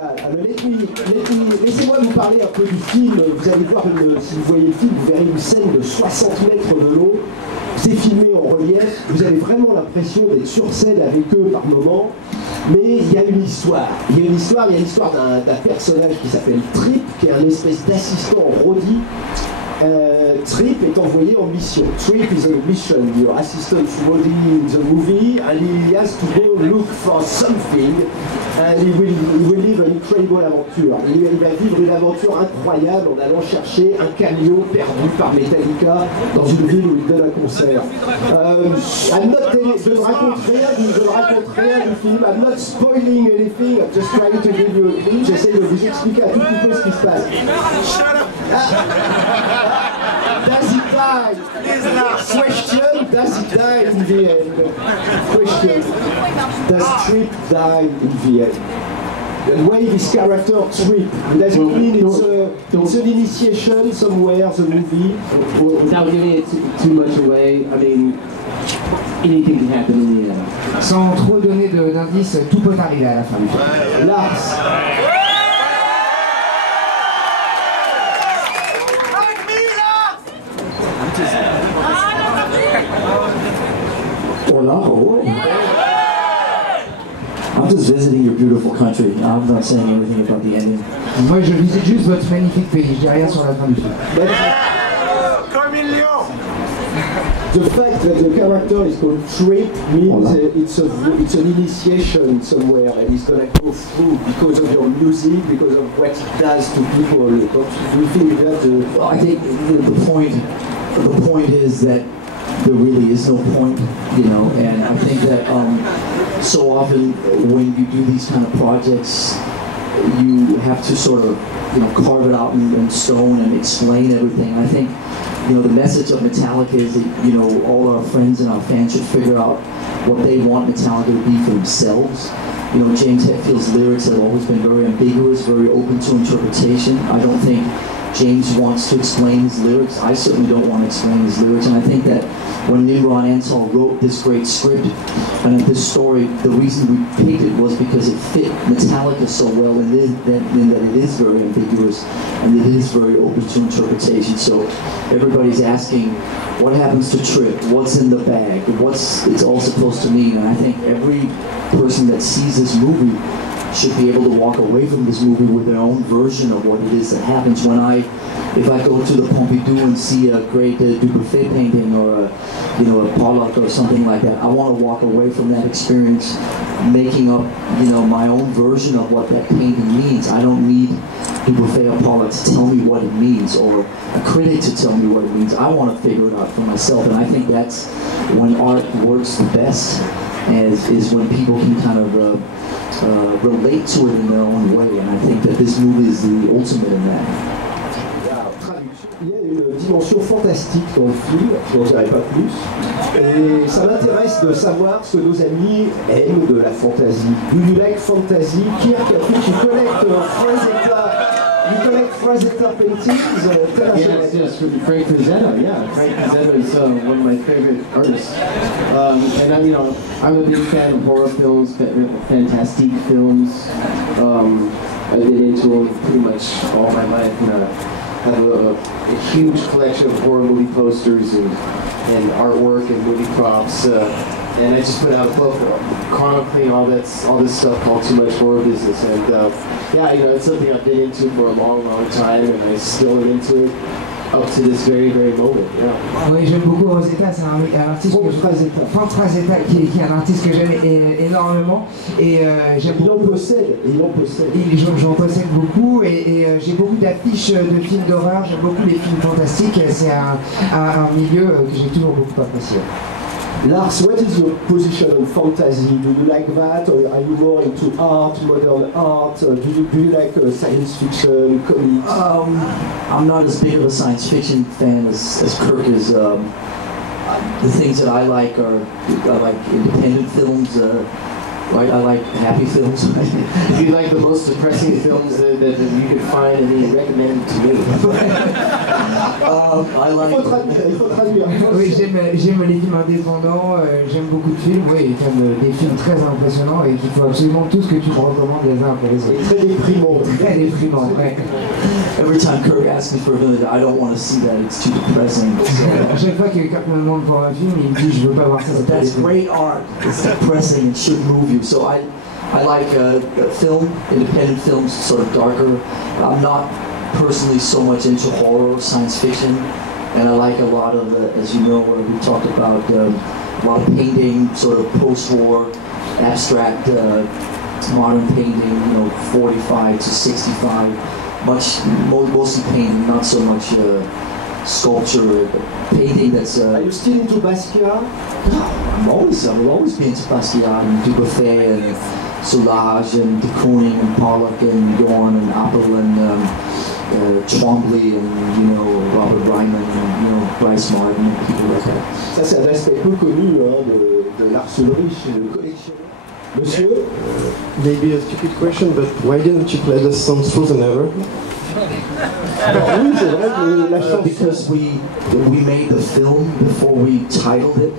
Voilà, alors laissez-moi vous parler un peu du film. Vous allez voir, si vous voyez le film, vous verrez une scène de 60 mètres de long. C'est filmé en relief, vous avez vraiment l'impression d'être sur scène avec eux par moment. Mais il y a une histoire. Il y a l'histoire d'un personnage qui s'appelle Trip, qui est un espèce d'assistant Roddy. Trip est envoyé en mission. Trip is on mission. Your assistant Roddy in the movie, and he has to go look for something, and he will live an incredible aventure. Il va vivre une aventure incroyable en allant chercher un camion perdu par Metallica dans une ville où il donne un concert. Je ne raconte rien du film. I'm not spoiling anything. I'm just trying to give you a clip. J'essaie de vous expliquer un tout petit peu ce qui se passe. Does he die? Question, does he die in the end? Question, does Trip die in the end? The way this character Trip, does it mean it's an initiation somewhere, the movie? Without giving it too much away, I mean, anything can happen in the end. Sans trop donner d'indices, tout peut arriver à la fin du film. Lars. Hola. I'm just visiting your beautiful country. I'm not saying anything about the ending. Moi, je visite juste votre magnifique pays. Je dis rien sur la fin du film. The fact that the character is called Trip means it's an initiation somewhere, and he's gonna go through because of your music, because of what it does to people. Do you think that? Well, I think the point is that there really is no point, you know, and I think that so often when you do these kind of projects, you have to sort of, you know, carve it out in stone and explain everything. I think, you know, the message of Metallica is that, you know, all our friends and our fans should figure out what they want Metallica to be for themselves. You know, James Hetfield's lyrics have always been very ambiguous, very open to interpretation. I don't think James wants to explain his lyrics. I certainly don't want to explain his lyrics, and I think that when Nimrod Antal wrote this great script and this story, the reason we picked it was because it fit Metallica so well, and that it is very ambiguous and it is very open to interpretation. So everybody's asking, what happens to Trip? What's in the bag? What's it's all supposed to mean? And I think every person that sees this movie should be able to walk away from this movie with their own version of what it is that happens. If I go to the Pompidou and see a great Dubuffet painting or a Pollock or something like that, I want to walk away from that experience making up, you know, my own version of what that painting means. I don't need Dubuffet or Pollock to tell me what it means, or a critic to tell me what it means. I want to figure it out for myself, and I think that's when art works the best, is when people can kind of relate to it in their own way, and I think that this movie is the ultimate in that. Il y a une dimension fantastique dans le film, je n'en dirai pas plus, et ça m'intéresse de savoir ce que nos amis aiment de la fantasy. Do you like fantasy? Kirk, I think you collect Frazetta paintings. Yes, Frank Frazetta, yeah. Frank Frazetta is one of my favorite artists. And I'm a big fan of horror films, fantastique films. I've been into them pretty much all my life. Have a huge collection of horror movie posters and artwork and movie props. And I just put out a book chronicling all this stuff called Too Much Horror Business. And yeah, you know, it's something I've been into for a long, long time, and I still am into it up to this very, very moment. Yeah. Oui, j'aime beaucoup Rosetta, c'est un artiste Frank Frazetta, qui est un artiste que j'aime énormément, et j'aime beaucoup. J'en possède beaucoup, et j'ai beaucoup d'affiches de films d'horreur, j'aime beaucoup les films fantastiques, c'est un milieu que j'ai toujours beaucoup apprécié. Lars, what is your position on fantasy? Do you like that, or are you more into art, modern art? Do you like science fiction, comics? I'm not as big of a science fiction fan as Kirk is. The things that I like are independent films. right? I like happy films. If you like the most depressing films that you could find, and you recommend to me. I like. Il faut traduire. Oui, j'aime les films indépendants, j'aime beaucoup de films, oui, comme des films très impressionnants et qu'il faut absolument tous que tu me recommandes les uns après les autres. Très déprimant. Très déprimant, ouais. Every time Kirk asks me for a film, I don't want to see that. It's too depressing. À chaque fois que Kirk me demande pour un film, il me dit je veux pas voir ça. That's great art. It's depressing. It should move you. So I like film, independent films, sort of darker. I'm not personally so much into horror, science fiction, and I like a lot of, as you know, we talked about a lot of painting, sort of post-war, abstract, modern painting, 45 to 65, mostly painting, not so much sculpture, painting that's... Are you still into Basquiat? I've always been to Basquiat and Dubuffet and Soulage and de Kooning and Pollock and Yorn and Appel and Twombly and Robert Ryman and Bryce Martin and people like that. Ça c'est un aspect peu connu de Lars Ulrich, le collectionneur. Monsieur? Maybe a stupid question, but why didn't you play the song Through the Never? Oui, c'est vrai que la chanson... Because we made the film before we titled it.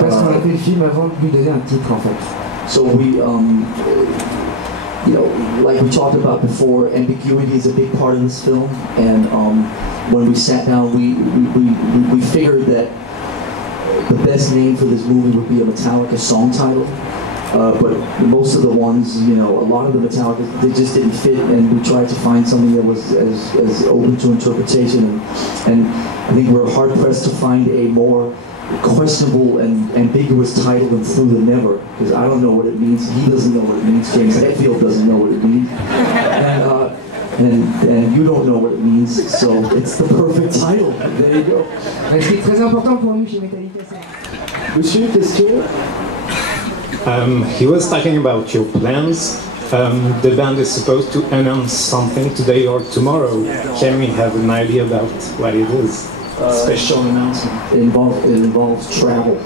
Parce qu'on a fait le film avant de lui donner un titre en fait. So we, like we talked about before, ambiguity is a big part of this film, and when we sat down, we figured that the best name for this movie would be a Metallica song title. But most of the ones, a lot of the Metallica, they just didn't fit, and we tried to find something that was as open to interpretation, and I think we're hard pressed to find a more questionable and ambiguous title than Through the Never, because I don't know what it means, he doesn't know what it means, James Hetfield doesn't know what it means, and you don't know what it means, so it's the perfect title. There you go. Ce qui est très important pour nous chez Metallica, c'est... Monsieur, question? He was talking about your plans. The band is supposed to announce something today or tomorrow. Can we have an idea about what it is? Special announcement. It involves travel.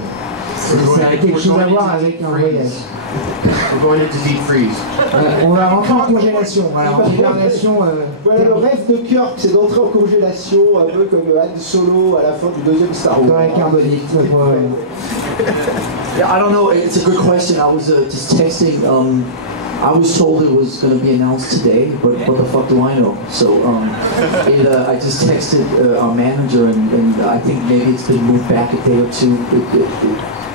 Ça a quelque chose à voir avec un voyage. We're going into deep freeze. On va rentrer en congélation. Voilà, en hibernation. Voilà, le rêve de Kirk, c'est d'entrer en congélation, un peu comme Han Solo à la fin du deuxième Star Wars. Dans la carbonite. Yeah, I don't know. It's a good question. I was just texting. I was told it was going to be announced today, but what the fuck do I know? So I just texted our manager, and I think maybe it's been moved back a day or two.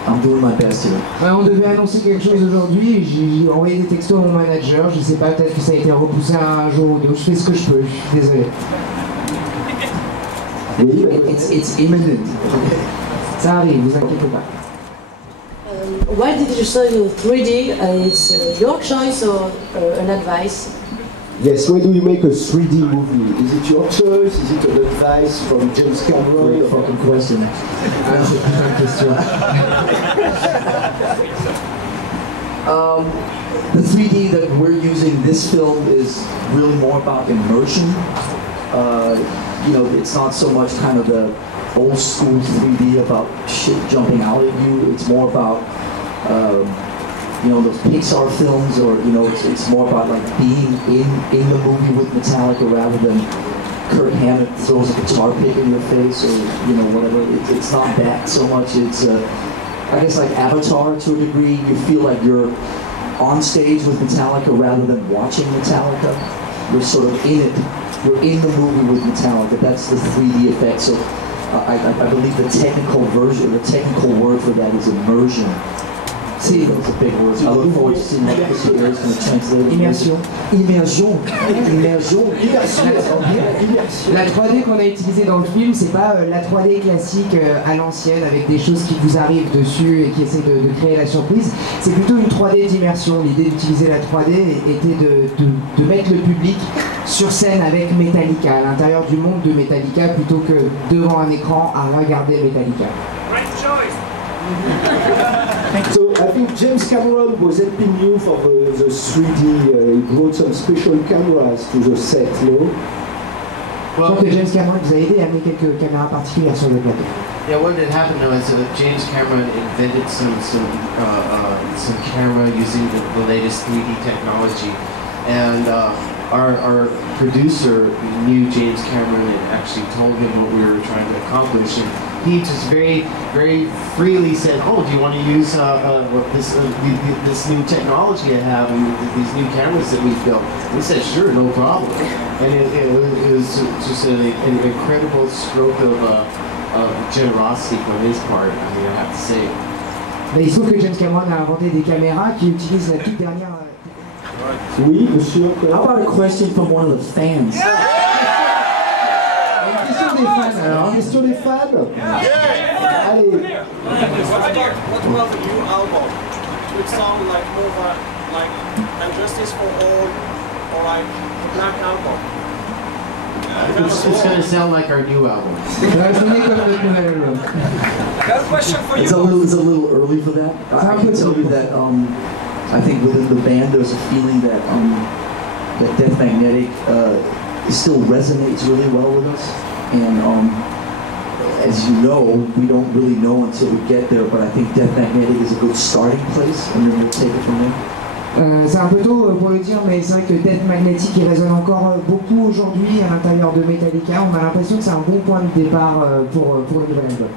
I'm doing my best here. On devait annoncer quelque chose aujourd'hui. J'ai envoyé des textos à mon manager. Je sais pas, peut-être que ça a été repoussé à un jour ou deux. Je fais ce que je peux. Je suis désolé. It's imminent. Ça arrive, vous inquiétez pas. Why did you study 3D? It's your choice or an advice? Yes, why do you make a 3D movie? Is it your choice? Is it an advice from James Cameron? Great fucking question. The 3D that we're using this film is really more about immersion. It's not so much kind of the old school 3D about shit jumping out at you. It's more about those Pixar films, or it's more about like being in the movie with Metallica rather than Kirk Hammett throws a guitar pick in your face, or whatever. It's not that so much. It's I guess like Avatar to a degree. You feel like you're on stage with Metallica rather than watching Metallica. You're sort of in it. You're in the movie with Metallica. That's the 3D effect. So I believe the technical word for that is immersion. See, that's a big word. I look forward to seeing what this year is going to translate. Immersion. Immersion. Immersion. La 3D qu'on a utilisée dans le film, c'est pas la 3D classique à l'ancienne avec des choses qui vous arrivent dessus et qui essaient de créer la surprise. C'est plutôt une 3D d'immersion. L'idée d'utiliser la 3D était de mettre le public sur scène avec Metallica, à l'intérieur du monde de Metallica, plutôt que devant un écran à regarder Metallica. Great choice. So I think James Cameron was helping you for the 3D. He brought some special cameras to the set, no? Donc James Cameron vous a aidé à amener quelques caméras particulières sur le plateau. Yeah, what had happened was James Cameron invented some camera using the latest 3D technology, and our producer knew James Cameron and actually told him what we were trying to accomplish, and he just very freely said, "Oh, do you want to use this new technology I have and these new cameras that we've built?" We said, "Sure, no problem." And it was just an incredible stroke of generosity from his part, I mean, I have to say. Mais il se trouve que James Cameron a inventé des caméras qui utilisent la toute dernière. Oui, monsieur. How about a question from one of the fans? Une question des fans alors. Une question des fans. Allez. What about the new album? It sound like more like Injustice for All or like the Black Album? It's going to sound like our new album. Ça va sonner comme notre nouvel album. I got a question for you. It's a little early for that. I can tell you that I think within the band there's a feeling that that Death Magnetic still resonates really well with us, and as you know, we don't really know until we get there. But I think Death Magnetic is a good starting place, and then we'll take it from there. C'est un peu tôt pour le dire, mais c'est vrai que Death Magnetic il résonne encore beaucoup aujourd'hui à l'intérieur de Metallica. On a l'impression que c'est un bon point de départ pour le nouvel album.